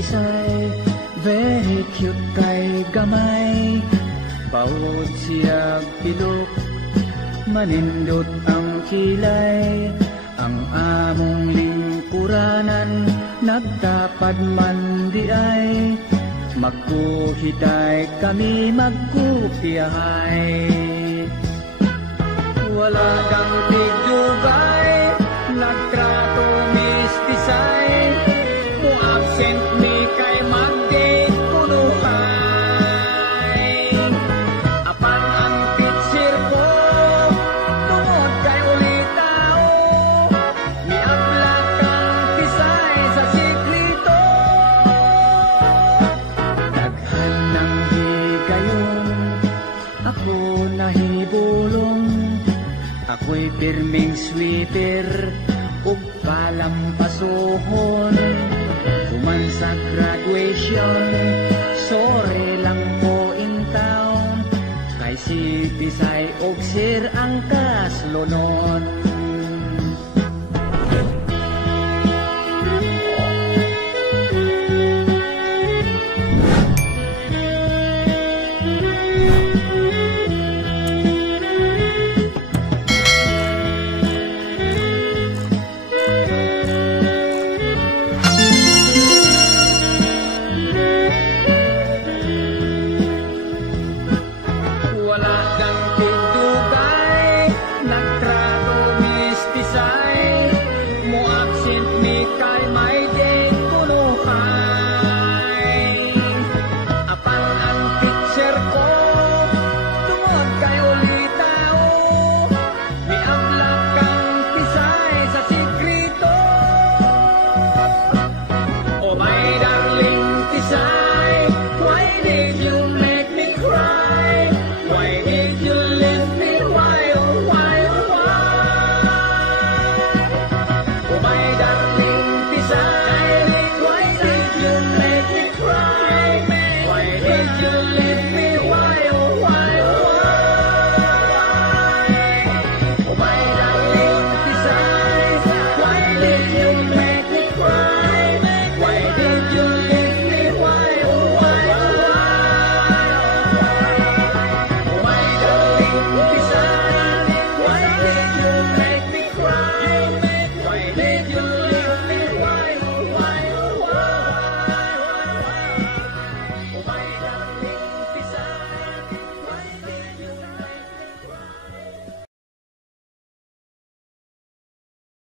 Tisay, very cute kay gamay. Bawod siya pilok, manindot ang kilay. Ang among lingkuranan, nagtapad man di ay. Magkuhitay kami magkupiyahay. Wala kang tigdugay, nagtrato mistisay. Mo absent mi kay mag-date kunuhay. Apan ang teacher ko, tungod kay ulitao. Miablak kang tisay sa siklito. Daghan ng higayong, ako nahibulong. Ako'y pirming sweeter ug palampasuhon. Tuman sa graduation, sorry lang po in town. Kay si Tisay og sir ang kaslonon.